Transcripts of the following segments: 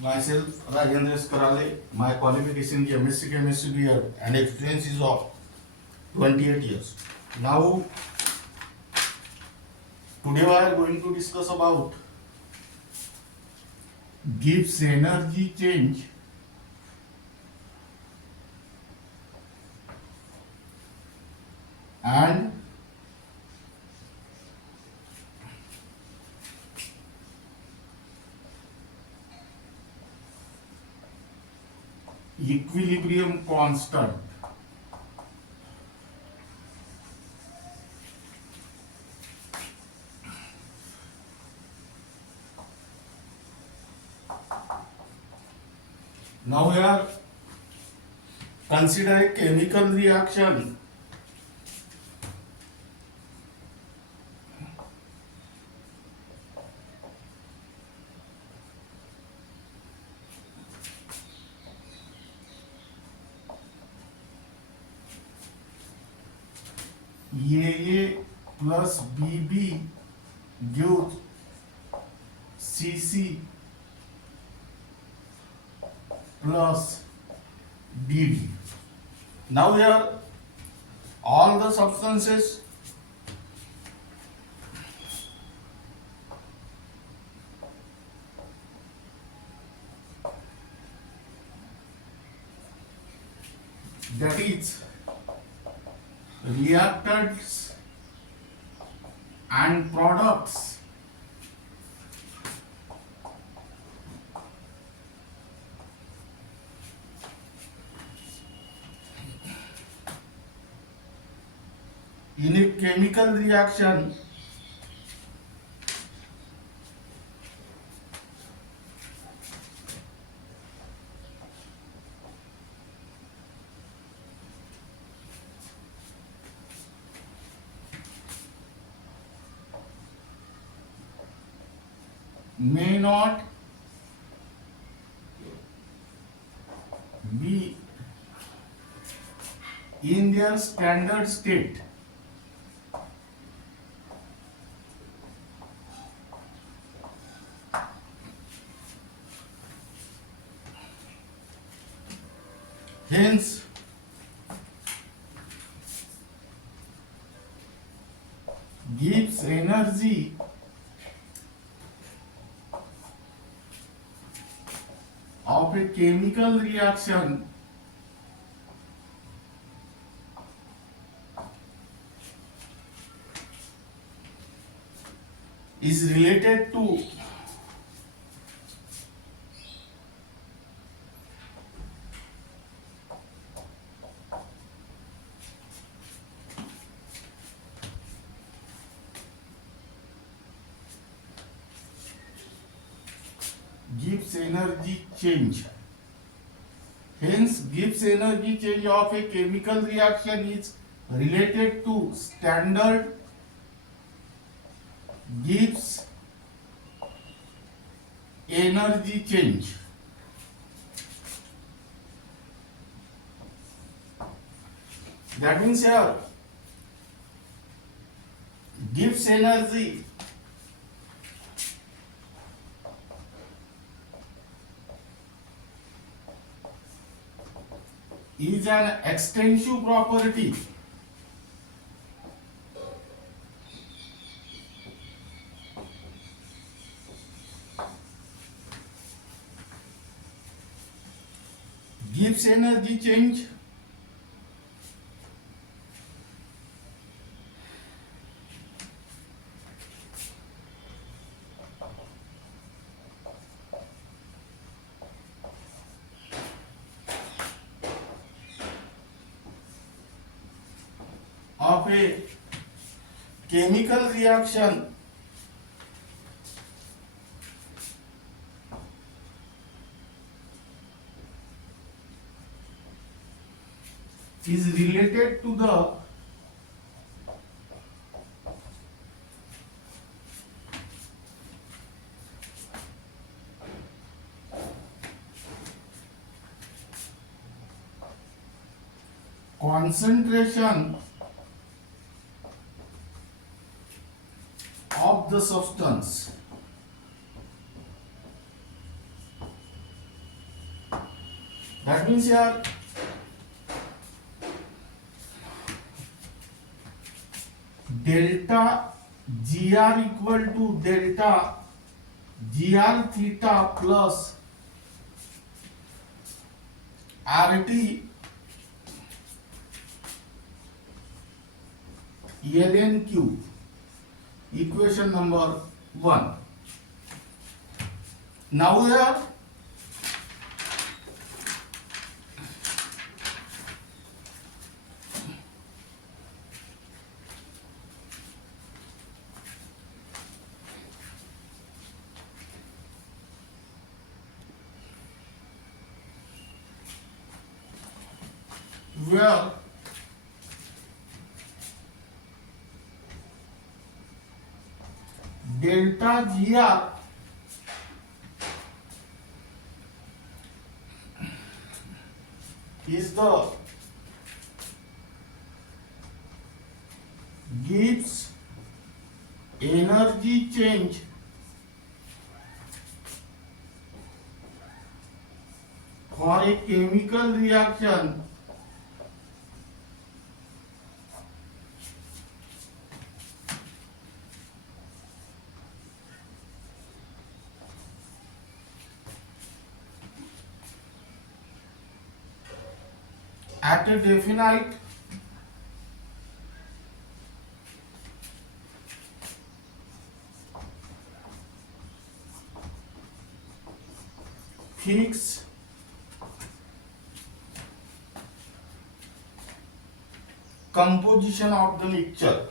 Myself, Rajendra Karale. My qualification is MSc Chemistry year and experience is of 28 years. Now, today we are going to discuss about Gibbs energy change and equilibrium constant. Now we are consider a chemical reaction AA plus BB gives CC plus DD. Now here all the substances that is reactants and products in a chemical reaction may not be in their standard state. Hence, Gibbs energy of a chemical reaction is related to Gibbs energy change. Hence, Gibbs energy change of a chemical reaction is related to standard Gibbs energy change. That means here Gibbs energy is an extensive property Gibbs energy change of a chemical reaction is related to the concentration of the substance. That means here delta gr equal to delta gr theta plus RT ln cube, equation number 1. Now here where delta gr is the Gibbs energy change for a chemical reaction at a definite fixed composition of the mixture.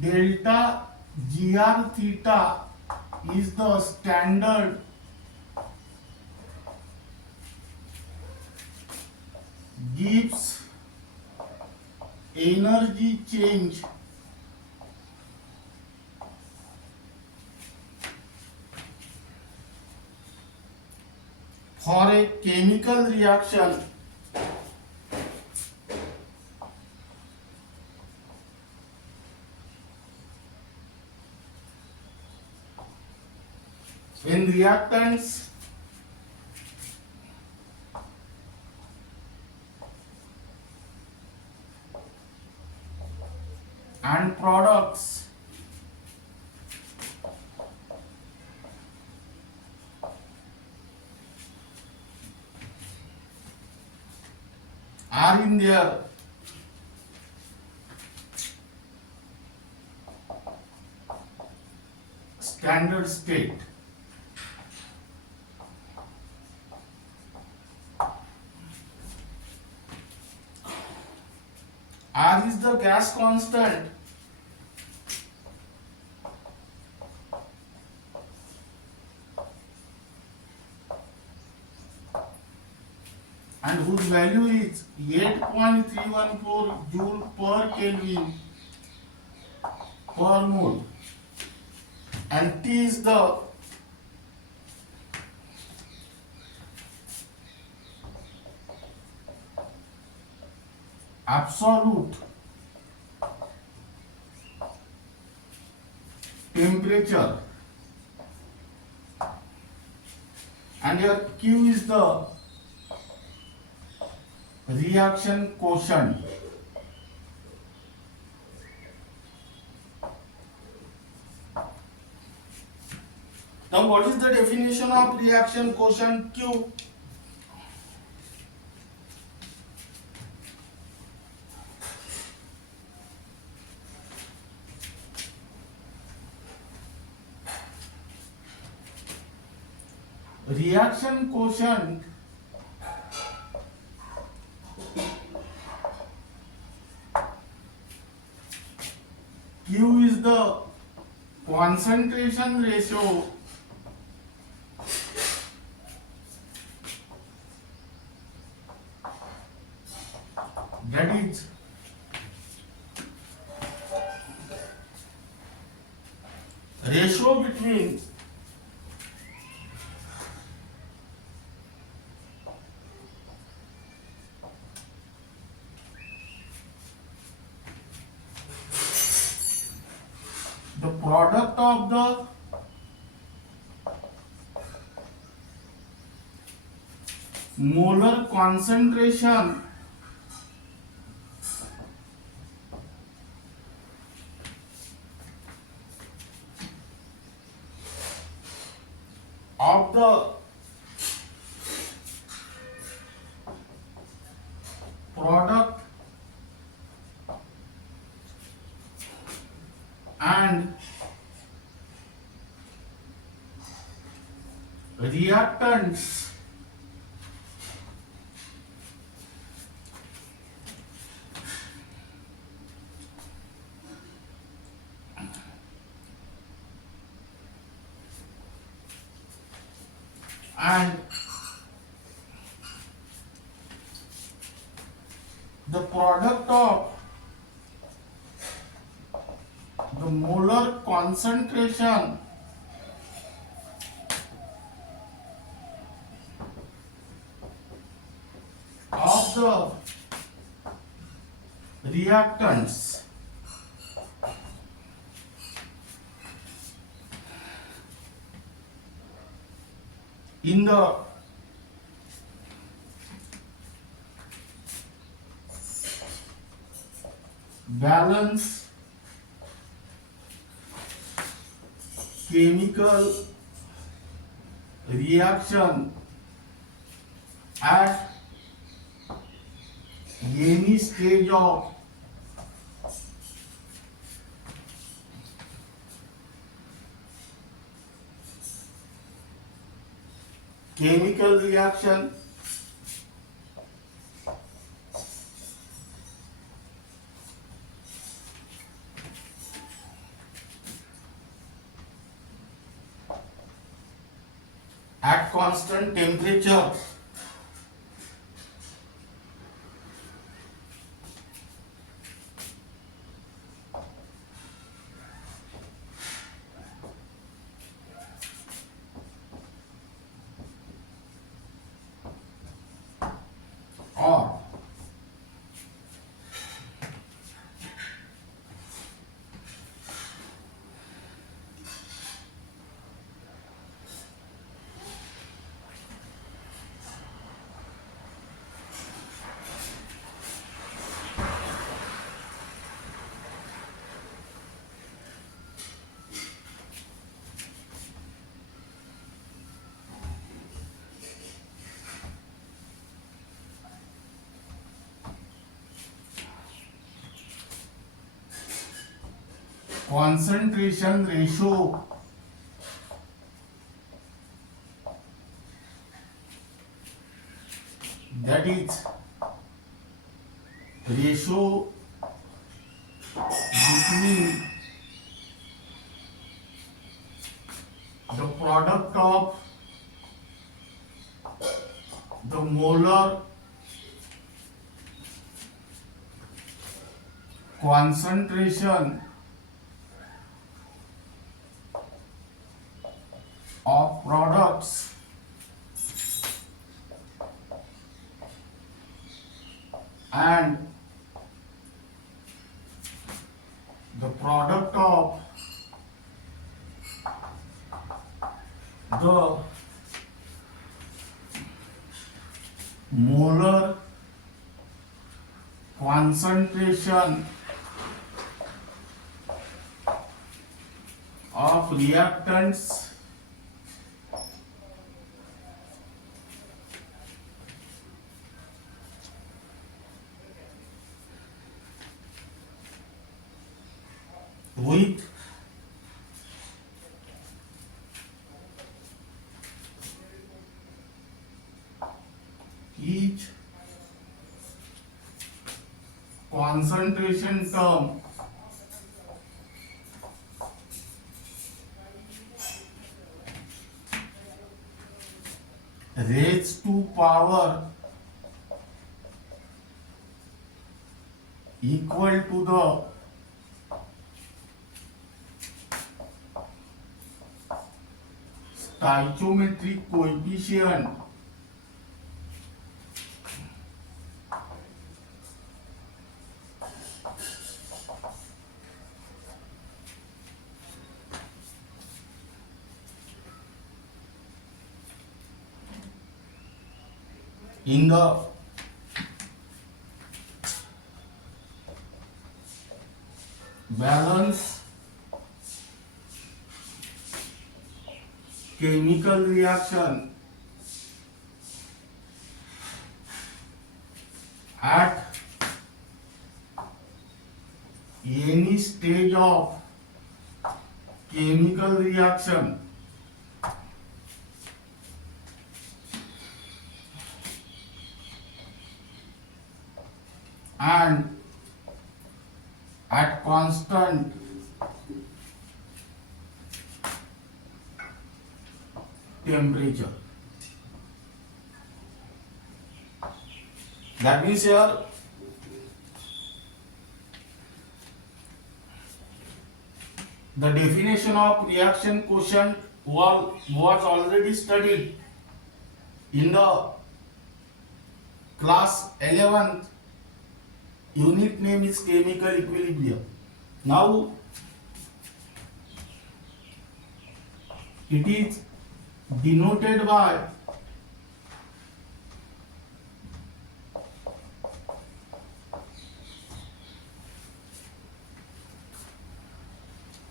Delta gr theta is the standard Gibbs energy change for a chemical reaction in reactants and products are in their standard state. R is the gas constant and whose value is 8.314 joule per Kelvin per mole, and T is the absolute temperature, and your Q is the reaction quotient. Now what is the definition of reaction quotient Q? Reaction quotient Q is the concentration ratio that is ratio between the product of the molar concentration of the product and reactants and the product of the molar concentration of the reactants in the balance chemical reaction at any stage of chemical reaction at constant temperature or concentration ratio that is ratio between the product of the molar concentration of products and the product of the molar concentration of reactants with each concentration term raised to power equal to the stoichiometric coefficient in the balance chemical reaction at any stage of chemical reaction and at constant temperature. That means here the definition of reaction quotient was already studied in the class 11th. Unit name is chemical equilibrium. Now it is denoted by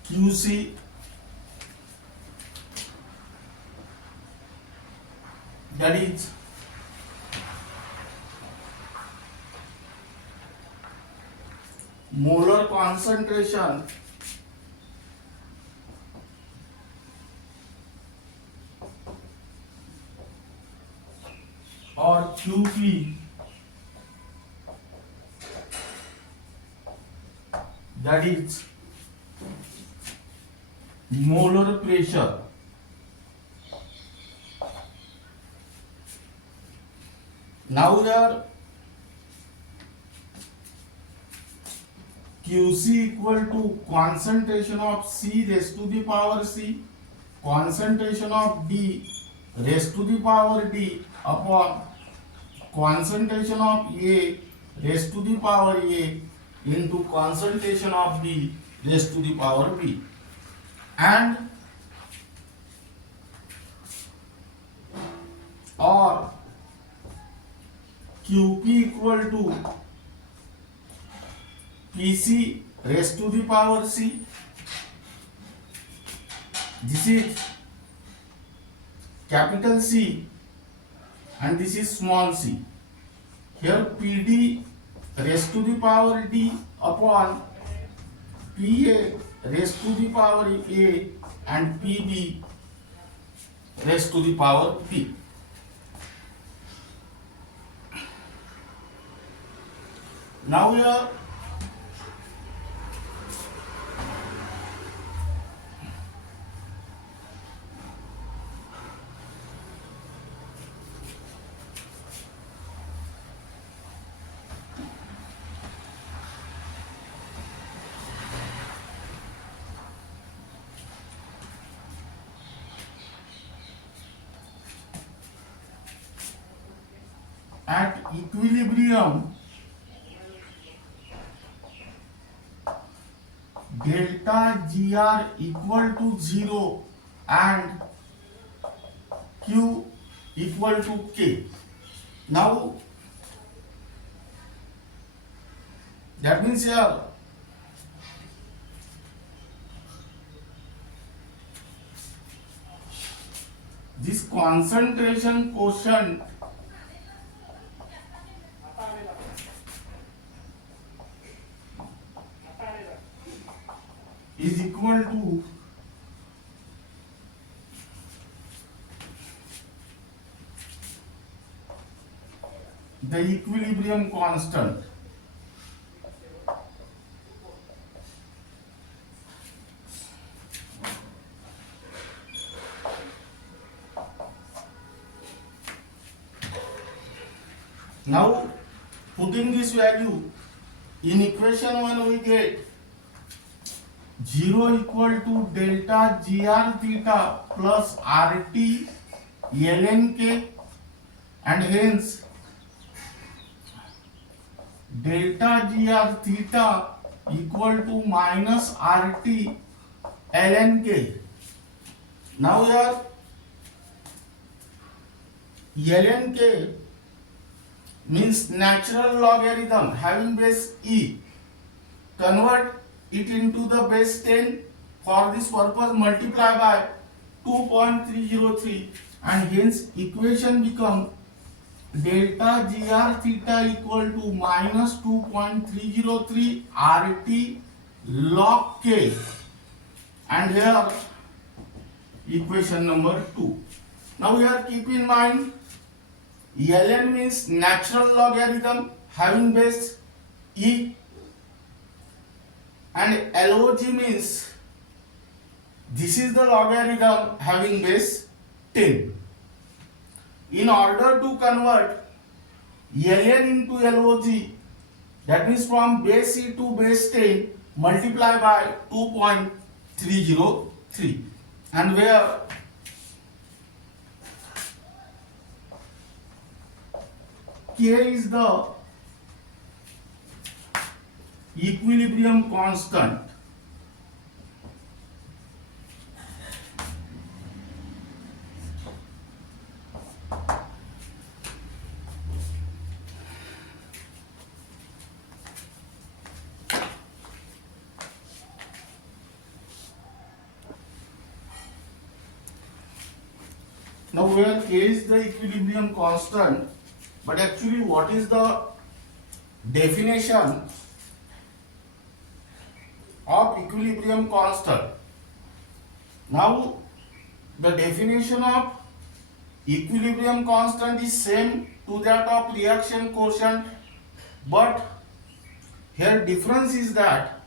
QC, that is molar concentration or QP, that is molar pressure. Now there QC equal to concentration of C raised to the power C, concentration of D raised to the power D upon concentration of A raised to the power A into concentration of B raised to the power B, and or QP equal to PC raised to the power C. This is capital C and this is small c. Here PD raised to the power D upon PA raised to the power A and PB raised to the power P. Now we are at equilibrium, delta GR equal to 0 and Q equal to K. Now that means here this concentration quotient is equal to the equilibrium constant. Now putting this value in equation 1 we get 0 equal to delta gr theta plus rt ln k, and hence delta gr theta equal to minus rt ln k. Now here ln k means natural logarithm having base e. Convert it into the base 10. For this purpose multiply by 2.303, and hence equation become delta gr theta equal to minus 2.303 rt log k, and here equation number 2. Now here keep in mind ln means natural logarithm having base e, and log means this is the logarithm having base 10. In order to convert ln into log, that means from base e to base 10 multiply by 2.303, and where k is the equilibrium constant. Now where k is the equilibrium constant, but actually what is the definition of equilibrium constant? Now the definition of equilibrium constant is same to that of reaction quotient, but here difference is that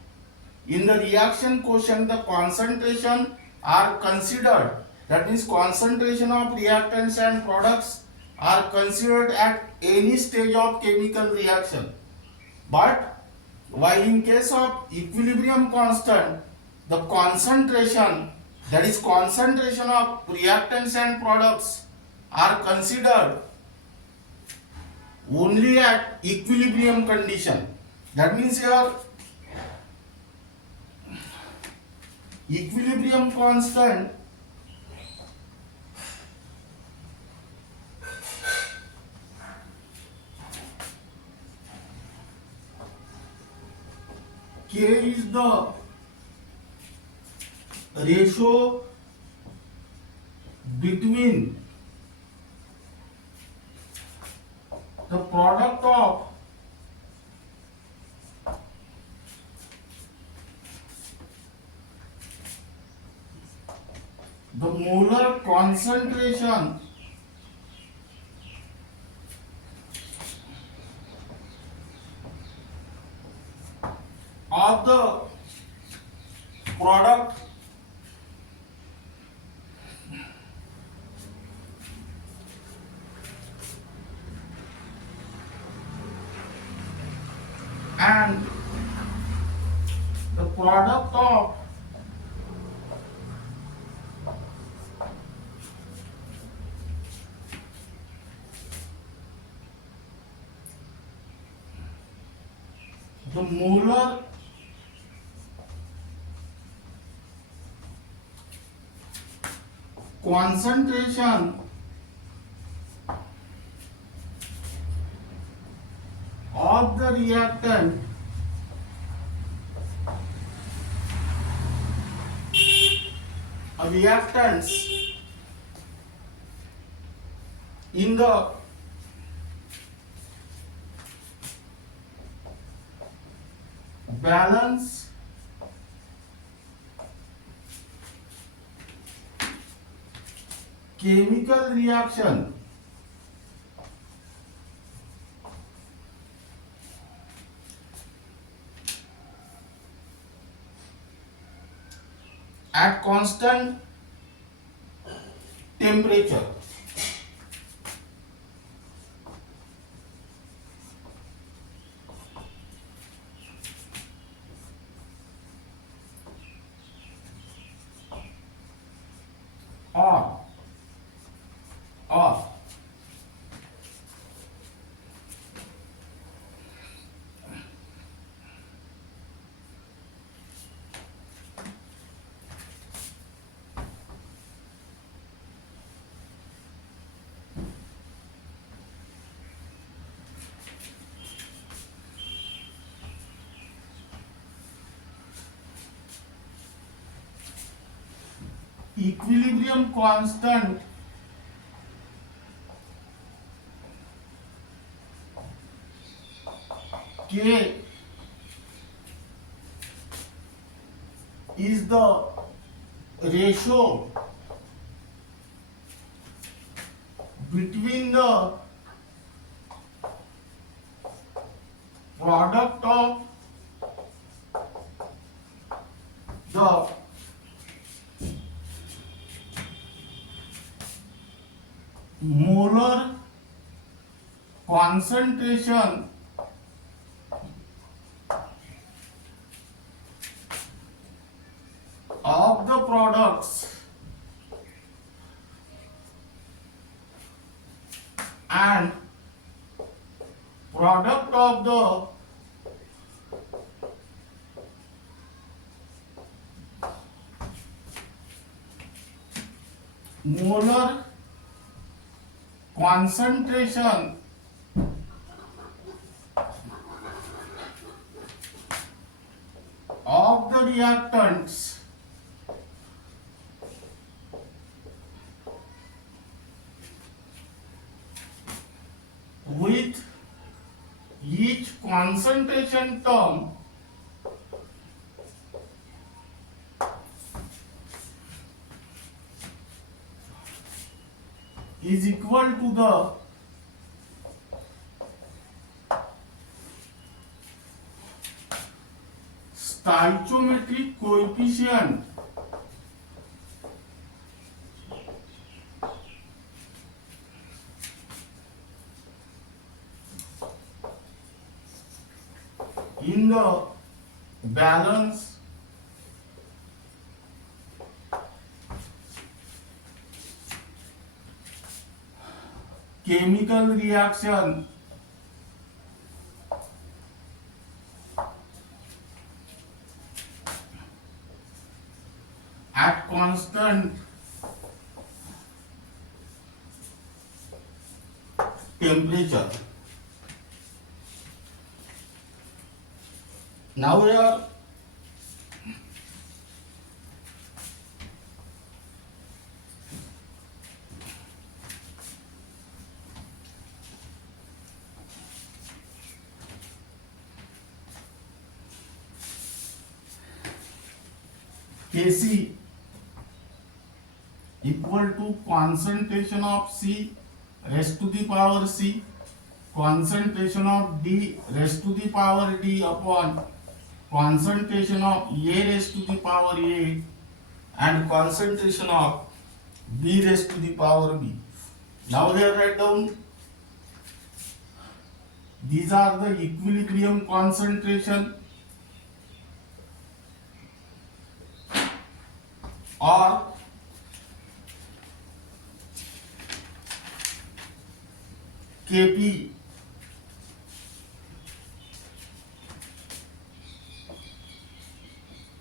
in the reaction quotient the concentration are considered, that means concentration of reactants and products are considered at any stage of chemical reaction. But while in case of equilibrium constant, the concentration, that is concentration of reactants and products, are considered only at equilibrium condition. That means here equilibrium constant K is the ratio between the product of the molar concentration of the product and the product of the molar concentration of the reactants in the balance chemical reaction at constant temperature. or or equilibrium constant K is the ratio between the product of the molar concentration of the products and product of the molar concentration of the reactants with each concentration term is equal to the stoichiometric coefficient in the balance chemical reaction at constant temperature. Now here Kc equal to concentration of C raised to the power C, concentration of D raised to the power D upon concentration of A raised to the power A and concentration of B raised to the power B. Now here write down these are the equilibrium concentration or Kp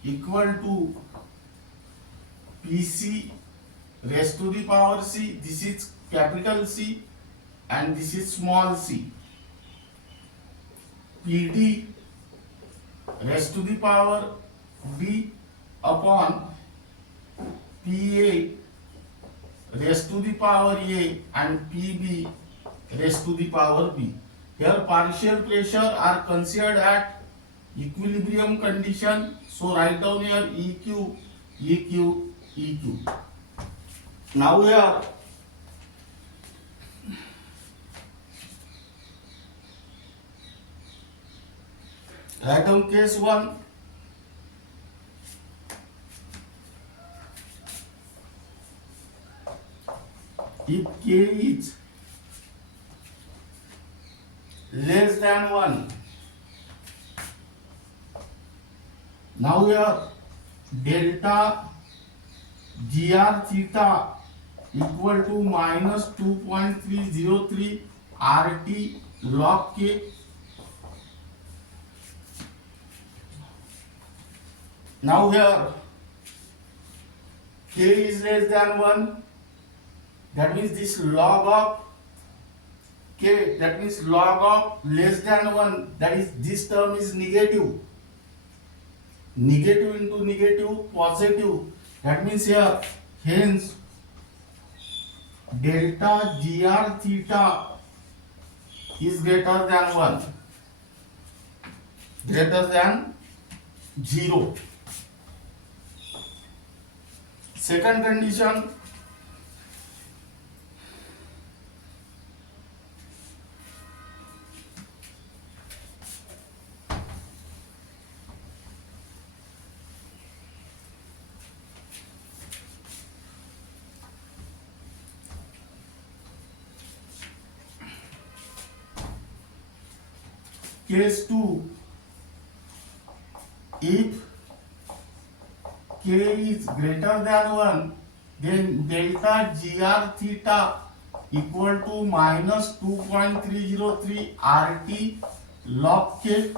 equal to Pc raised to the power C. This is capital C and this is small c. Pd raised to the power B upon Pa raised to the power A and Pb raised to the power B. Here partial pressure are considered at equilibrium condition. So write down here EQ, EQ, EQ. Now here write down case 1. If K is less than 1, now here delta gr theta equal to minus 2.303 RT log K. Now here K is less than 1, that means this log of K, that means log of less than 1, that is this term is negative. Negative into negative, positive, that means here, hence delta gr theta is greater than 1, greater than 0. Second condition, case 2, if K is greater than 1, then delta gr theta equal to minus 2.303 RT log K.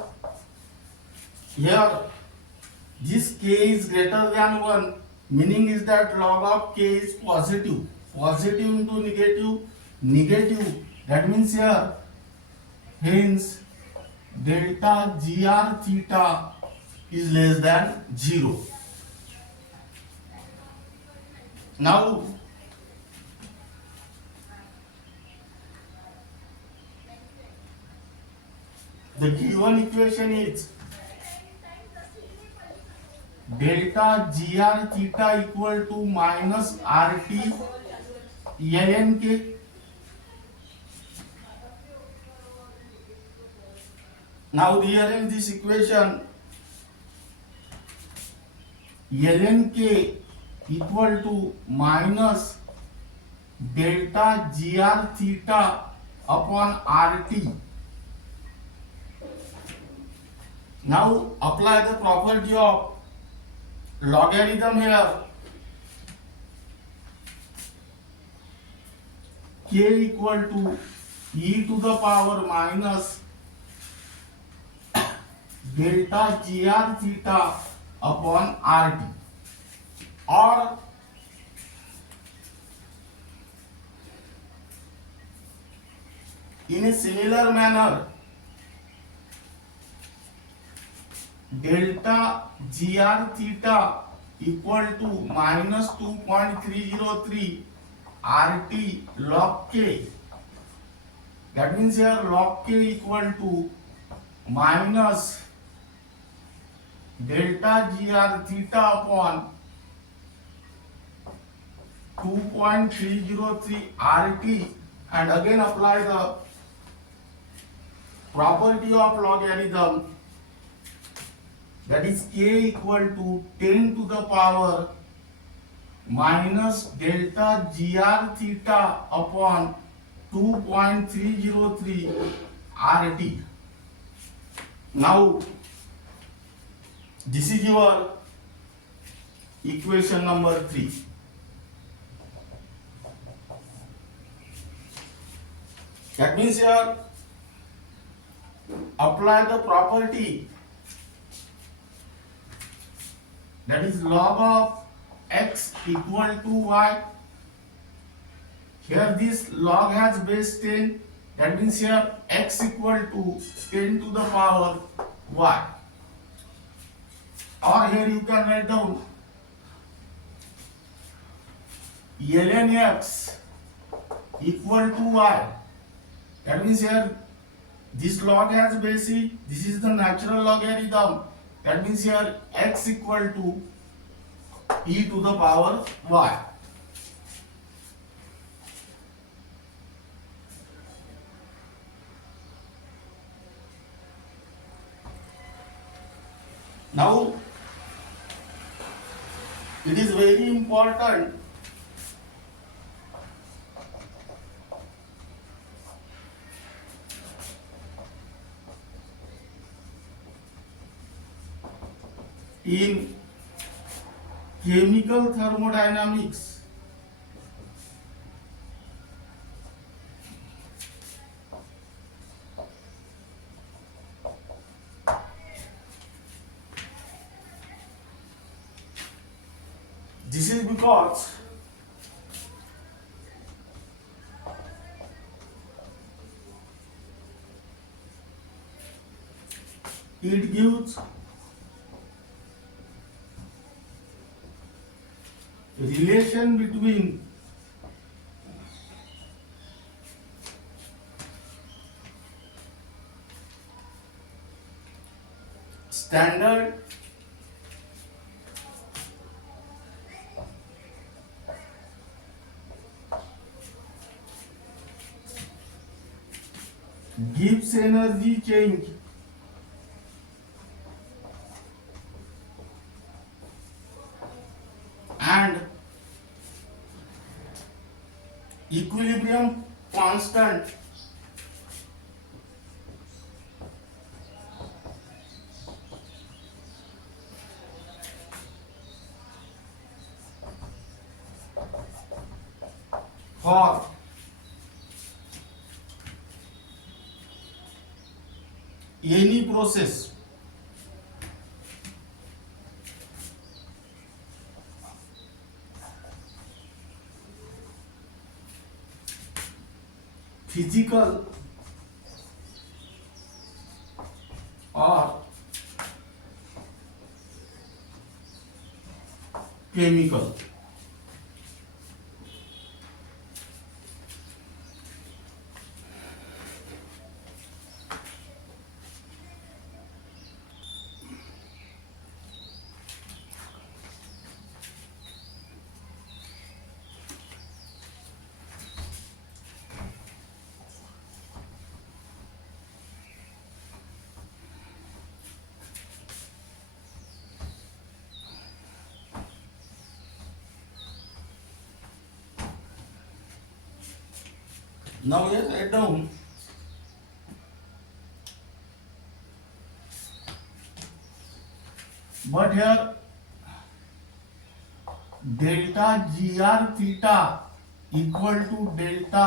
Here this K is greater than 1, meaning is that log of K is positive. Positive into negative, negative, that means here, hence delta gr theta is less than 0. Now the given equation is delta gr theta equal to minus RT ln K. Now rearrange this equation. ln K equal to minus delta gr theta upon RT. Now apply the property of logarithm here. K equal to e to the power minus delta gr theta upon RT, or in a similar manner delta gr theta equal to minus 2.303 RT log K. That means here log K equal to minus delta gr theta upon 2.303 RT, and again apply the property of logarithm, that is K equal to 10 to the power minus delta gr theta upon 2.303 RT. Now this is your equation number 3. That means here apply the property, that is log of x equal to y. Here this log has base 10, that means here x equal to 10 to the power y. Or here you can write down ln x equal to y. That means here this log has base e, this is the natural logarithm. That means here x equal to e to the power y. Now it is very important in chemical thermodynamics This is because it gives relation between standard Gibbs energy change and equilibrium constant for any process physical or chemical. Now let's write down but here delta gr theta equal to delta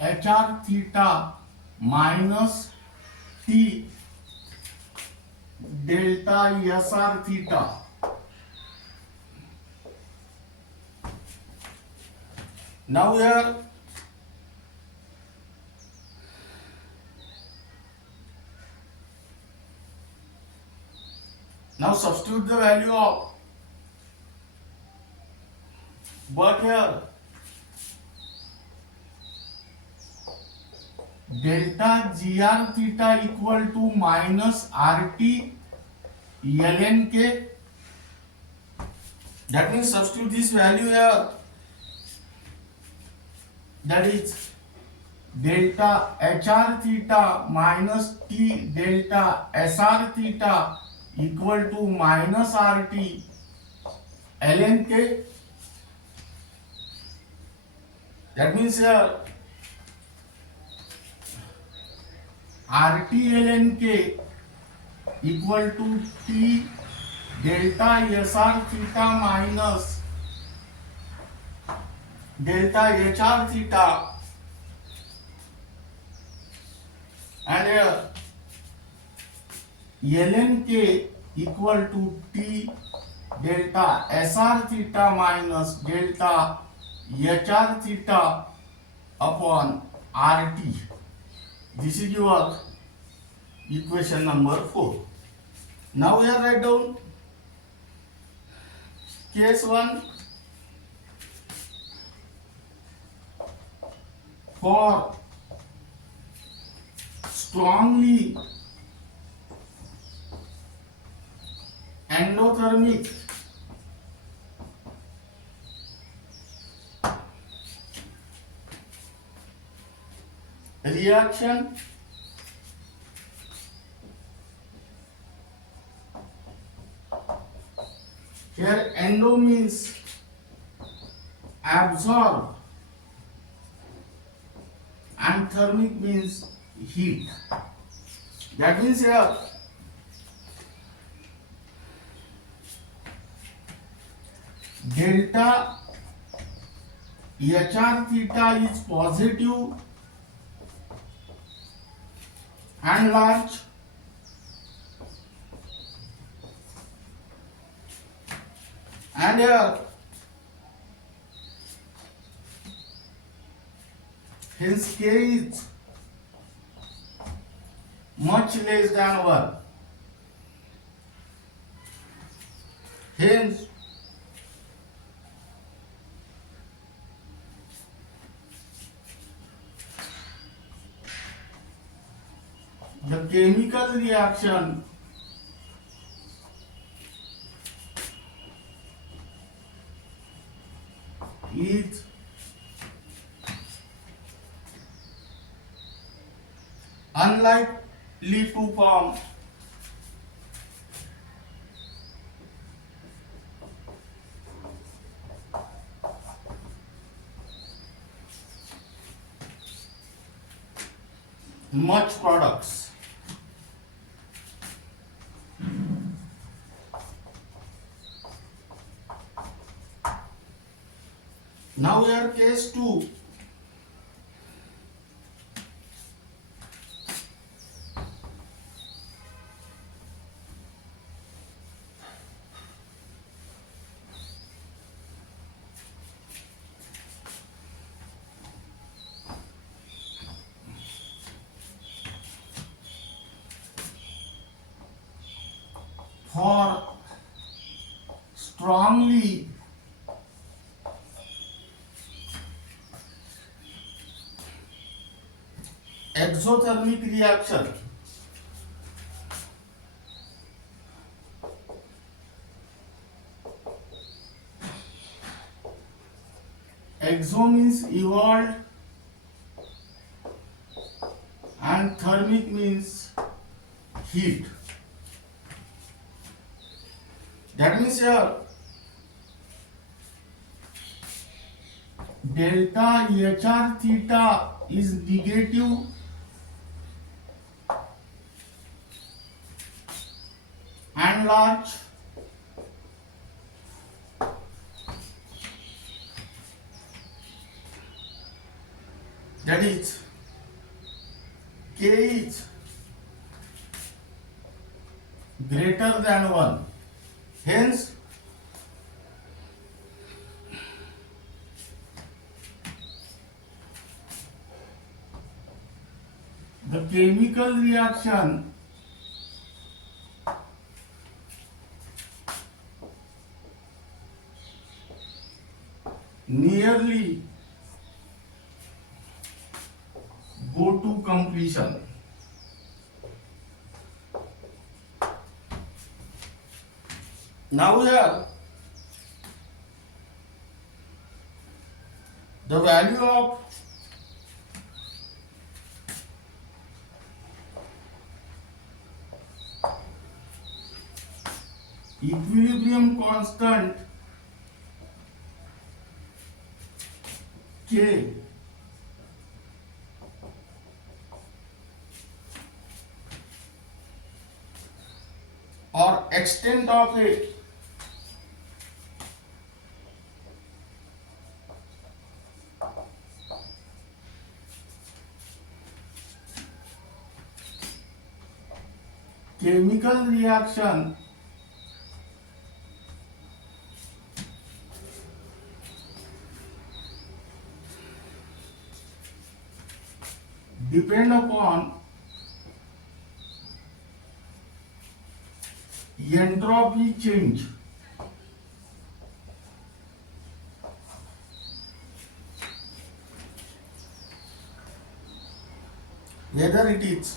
hr theta minus t delta sr theta. Now here now substitute the value of but here delta gr theta equal to minus RT ln k. That means substitute this value here. That is delta hr theta minus t delta sr theta equal to minus RT ln k. That means here RT ln k equal to t delta sr theta minus delta hr theta, and here ln k equal to t delta sr theta minus delta hr theta upon RT. This is your equation number 4. Now we have write down case 1 for strongly endothermic reaction here endo means absorb and thermic means heat. That means here delta hr theta is positive and large, and here hence K is much less than 1. Hence the chemical reaction is unlikely to form much products. Now here case 2. For strongly exothermic reaction, exo means evolved and thermic means heat. That means here delta HR theta is negative and large, that is K is greater than 1. Hence the chemical reaction nearly go to completion. Now here the value of equilibrium constant K or extent of it chemical reaction depend upon entropy change. Whether it is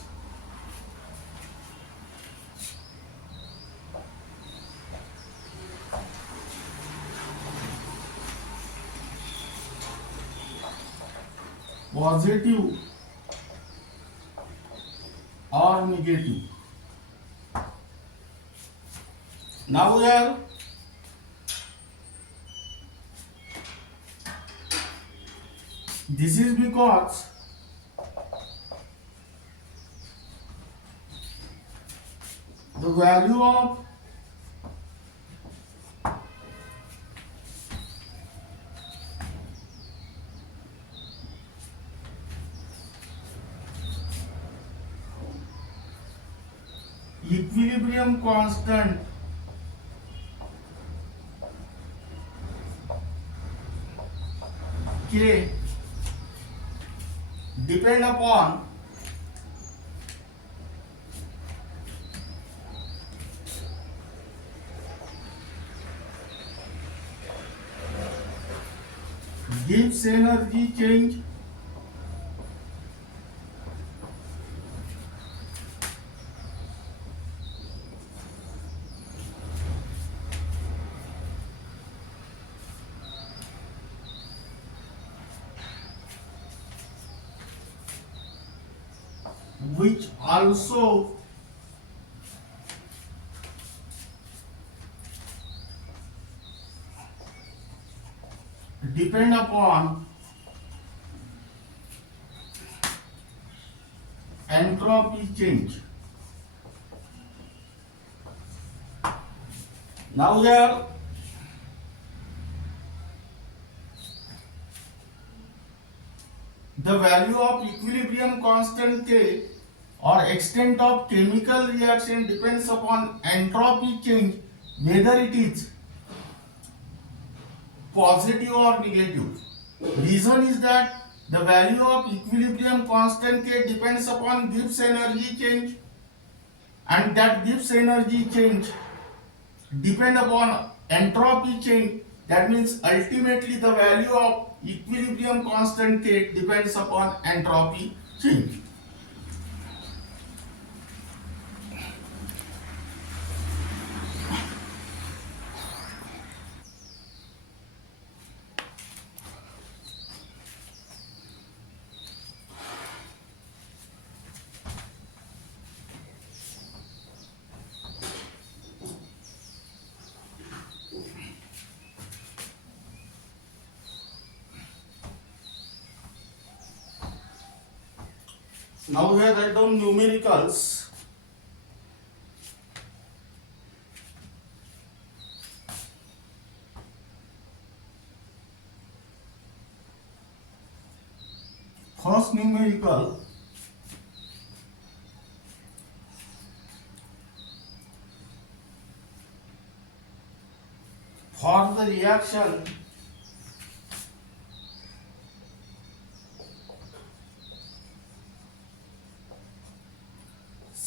positive or negative. Now here this is because the value of equilibrium constant K depend upon Gibbs energy change which also depend upon entropy change. Now here the value of equilibrium constant K or extent of chemical reaction depends upon entropy change, whether it is positive or negative. Reason is that the value of equilibrium constant K depends upon Gibbs energy change, and that Gibbs energy change depend upon entropy change. That means ultimately the value of equilibrium constant K depends upon entropy change. Now we have write down numericals. First numerical, for the reaction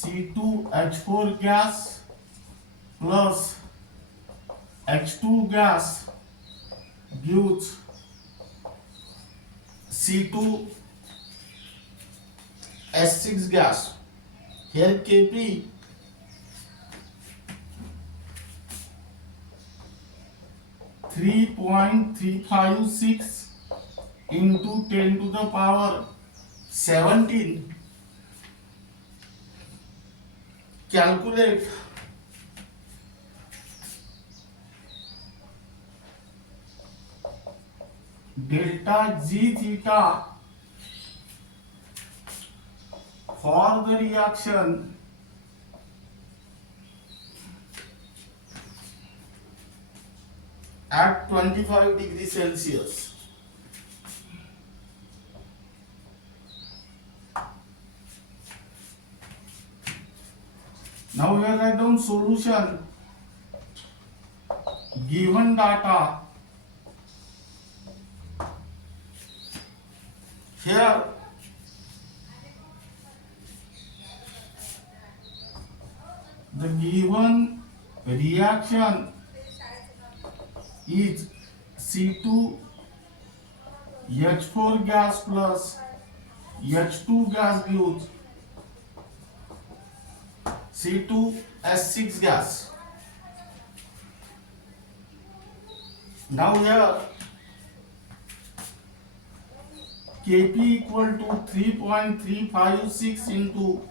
C2H4 gas plus H2 gas gives C2H6 gas. Here Kp (3.356 into 10 to the power 17). Calculate delta G theta for the reaction at 25 degrees Celsius. Now we will write down solution. Given data, here the given reaction is C2H4 gas plus H2 gas gives C2H6 gas. Now here Kp equal to 3.356 into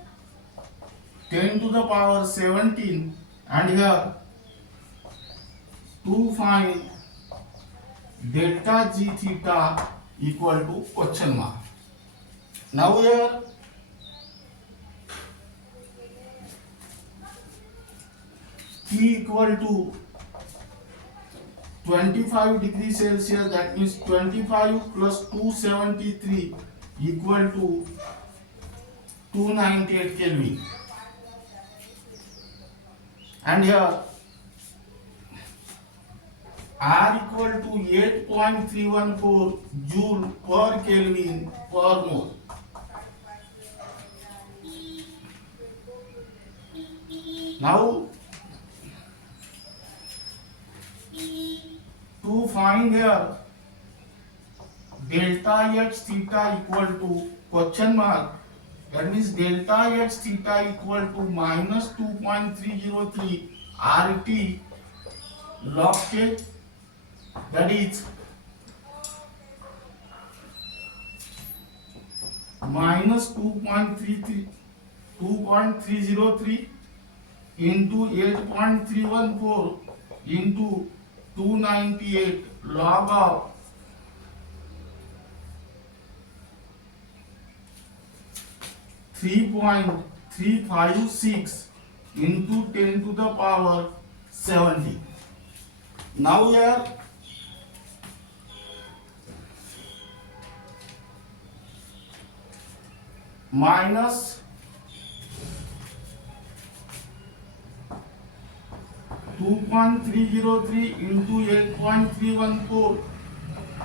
10 to the power 17, and here to find delta G theta equal to question mark. Now here T equal to 25 degrees Celsius, that means 25 plus 273 equal to 298 Kelvin. And here R equal to 8.314 joule per Kelvin per mole. Now to find here delta x theta equal to question mark, that means delta x theta equal to minus 2.303 RT log K, that is minus 2.303 into 8.314 into 298 log of 3.356 into 10 to the power 70. Now here minus 2.303 into 8.314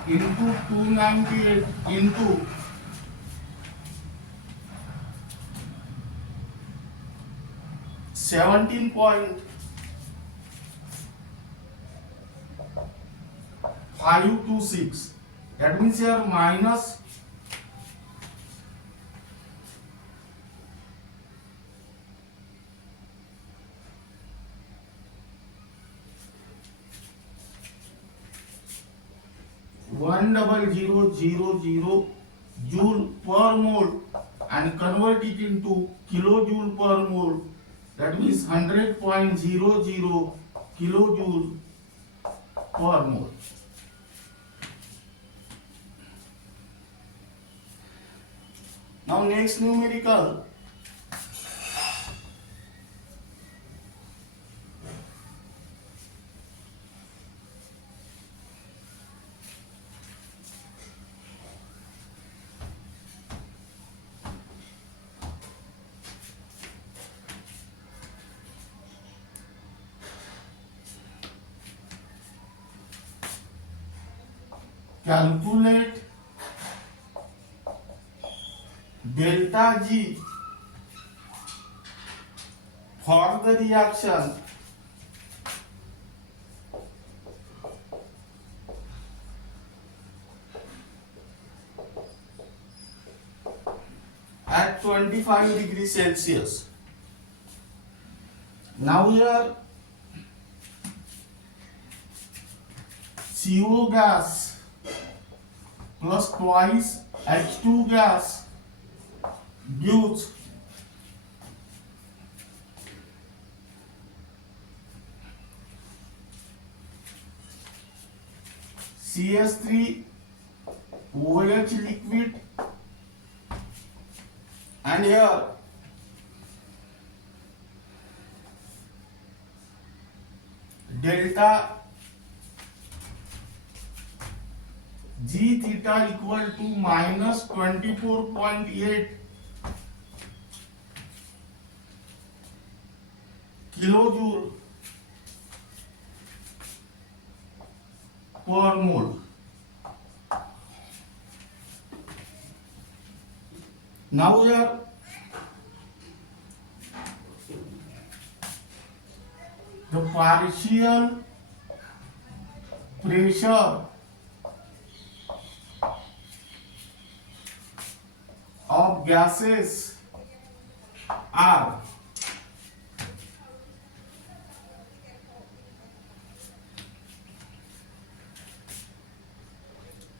into 298 into 17.526. That means here minus 10000 joule per mole and convert it into kilojoule per mole, that means 100.00 kilojoule per mole. Now next numerical, calculate delta G for the reaction at 25 degrees Celsius. Now here CO gas plus twice H2 gas gives CS3 OH liquid, and here delta G theta equal to minus 24.8 kilojoule per mole. Now here the partial pressure of gases are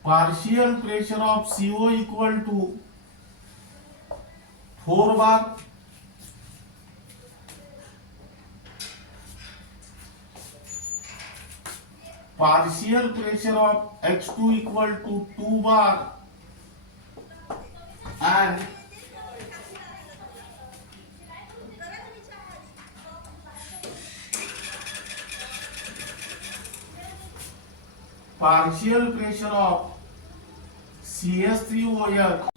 partial pressure of CO equal to 4 bar, partial pressure of H2 equal to 2 bar, and partial pressure of CS3OH.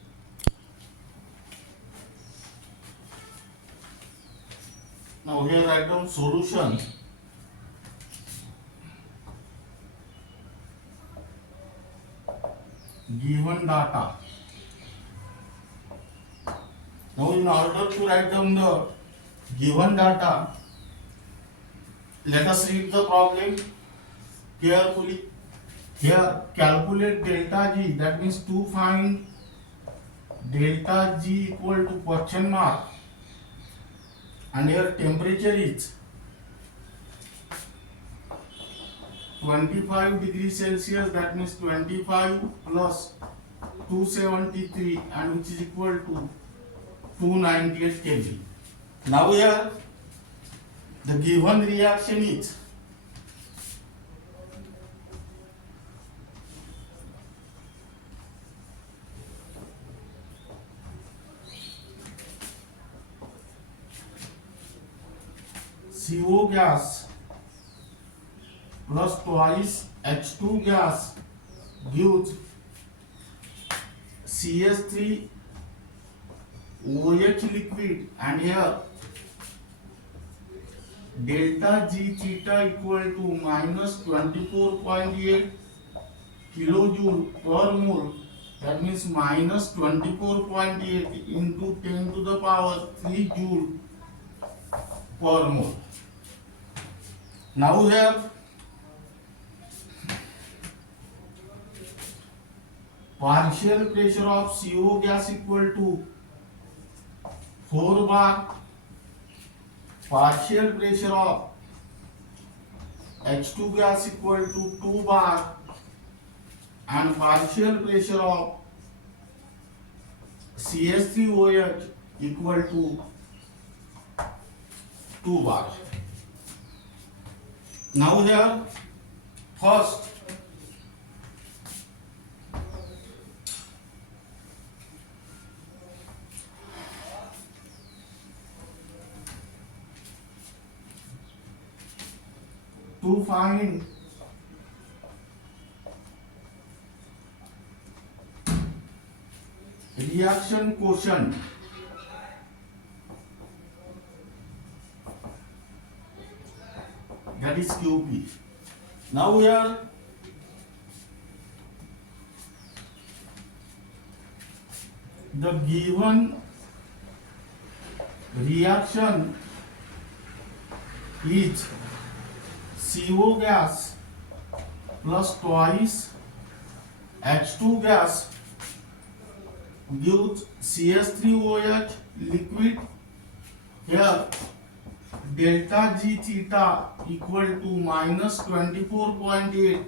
Now here write down solution. Given data. Now in order to write down the given data, Let us read the problem carefully. Here, calculate delta G. That means to find delta G equal to question mark. And here temperature is 25 degrees Celsius. That means 25 plus 273, and which is equal to 298 kg. Now here the given reaction is CO gas plus twice H2 gas gives CS3OH liquid, and here delta G theta equal to minus 24.8 kilojoule per mole. That means minus 24.8 into 10 to the power 3 joule per mole. Now we have partial pressure of CO gas equal to 4 bar, partial pressure of H2 gas equal to 2 bar, and partial pressure of CS3OH equal to 2 bar. Now here first to find reaction quotient, that is QP. Now here the given reaction is CO gas plus twice H2 gas gives CS3OH liquid. Here delta G theta equal to minus 24.8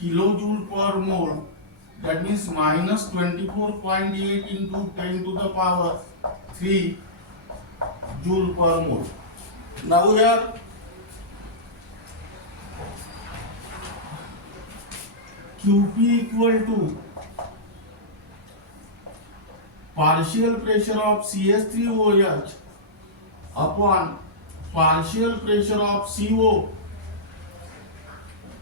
kilojoule per mole. That means minus 24.8 into 10 to the power 3 joule per mole. Now here QP equal to partial pressure of CS3OH upon partial pressure of CO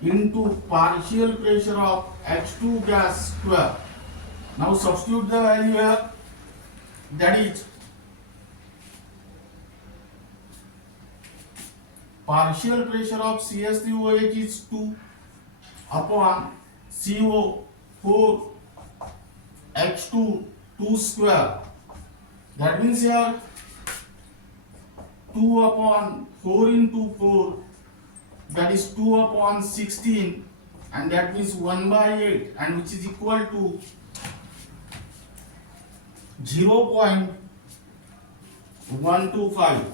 into partial pressure of H2 gas square. Now substitute the value here, that is partial pressure of CS3OH is 2 upon CO 4 H2 2 square. That means here 2 upon 4 into 4, that is 2 upon 16, and that means 1 by 8, and which is equal to 0.125.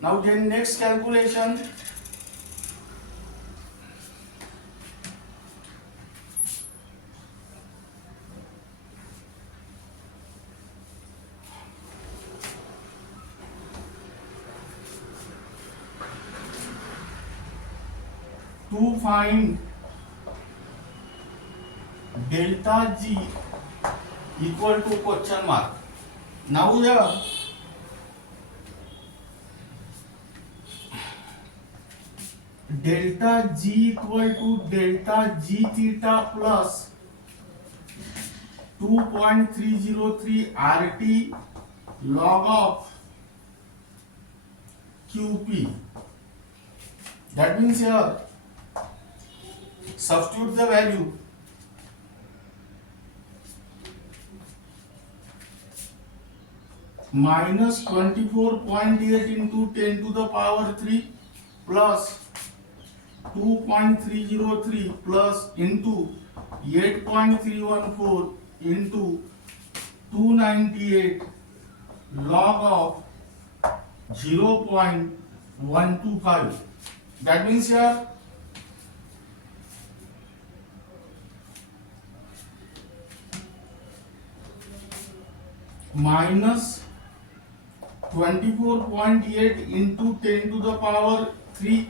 Now then next calculation, to find delta G equal to question mark. Now here delta G equal to delta G theta plus 2.303 RT log of QP. That means here substitute the value, minus 24.8 into 10 to the power 3 plus 2.303 plus into 8.314 into 298 log of 0.125. That means here minus 24.8 into 10 to the power 3,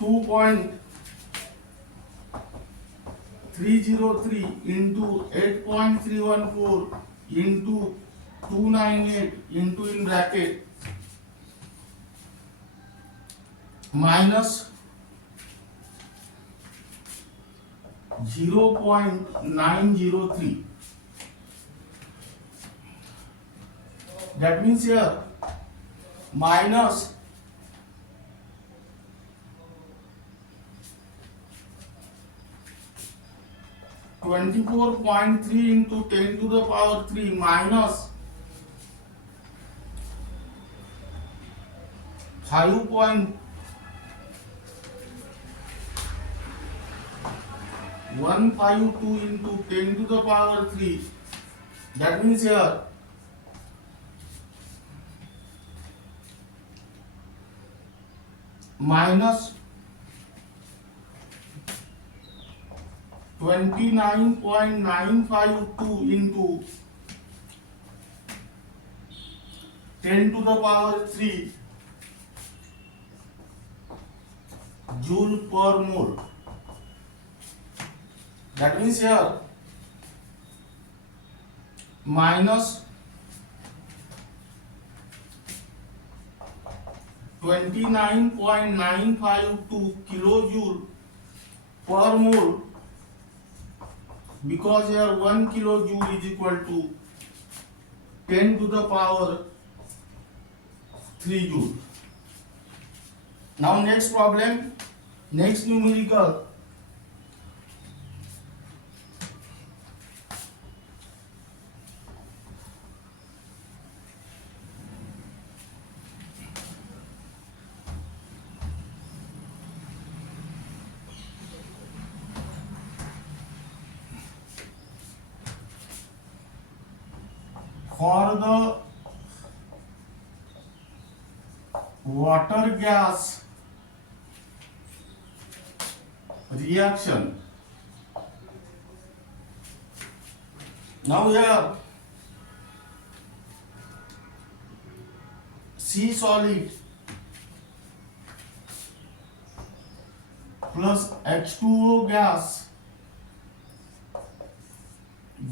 2.303 into 8.314 into 298 into in bracket minus 0.903. That means here minus 24.3 into 10 to the power 3 minus 5.152 into 10 to the power 3. That means here minus 29.952 into 10 to the power 3 joule per mole. That means here minus 29.952 kilojoule per mole, because here 1 kilojoule is equal to 10 to the power 3 joule. Now next problem, next numerical. For the water gas reaction, now here C solid plus H2O gas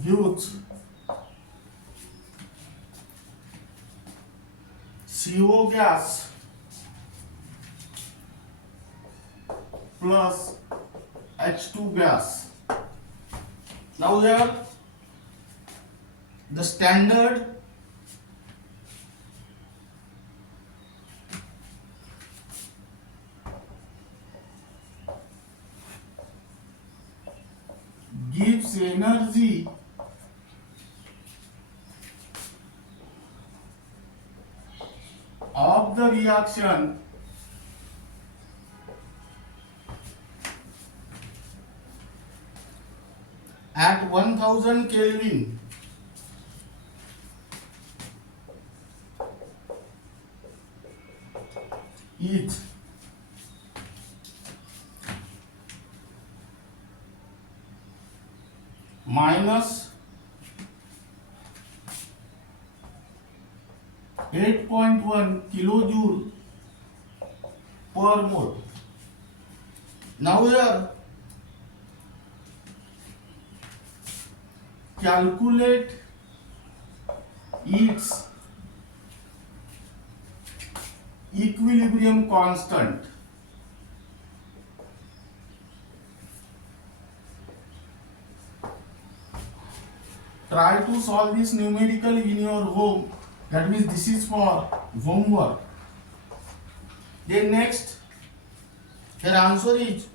gives CO gas plus H2 gas. Now here the standard gives energy of the reaction at 1000 Kelvin is minus 8.1 kilojoule per mole. Now here calculate its equilibrium constant. Try to solve this numerical in your home. That means this is for homework. Then next, their answer is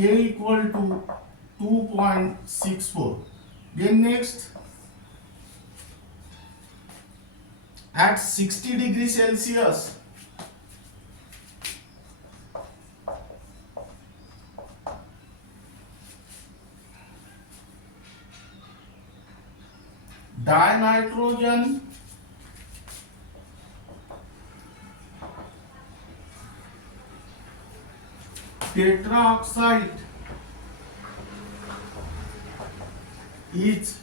K equal to 2.64. Then next, at 60 degrees Celsius, dinitrogen tetraoxide is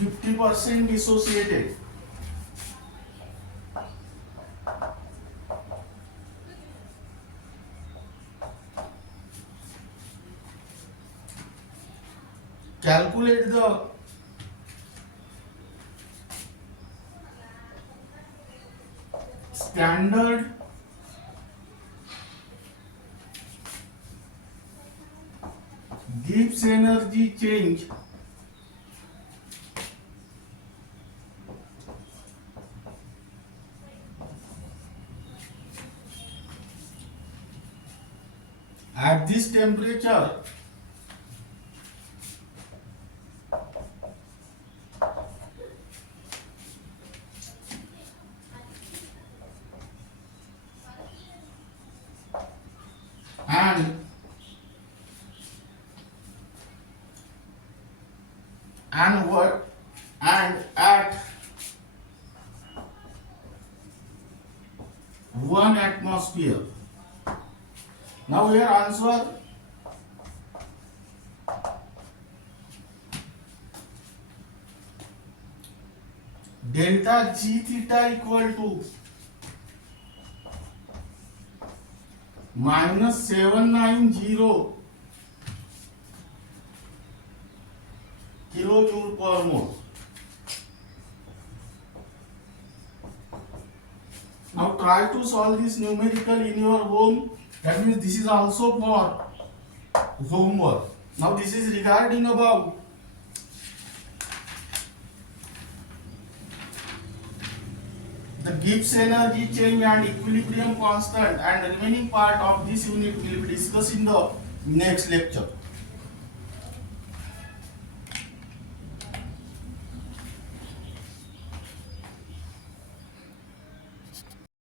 50% dissociated. Calculate the standard Gibbs energy change at this temperature and at 1 atmosphere. Now here answer delta G theta equal to -790 kilojoule per mole. Now try to solve this numerical in your home. That means this is also for homework. Now this is regarding about the Gibbs energy change and equilibrium constant, and the remaining part of this unit will be discussed in the next lecture.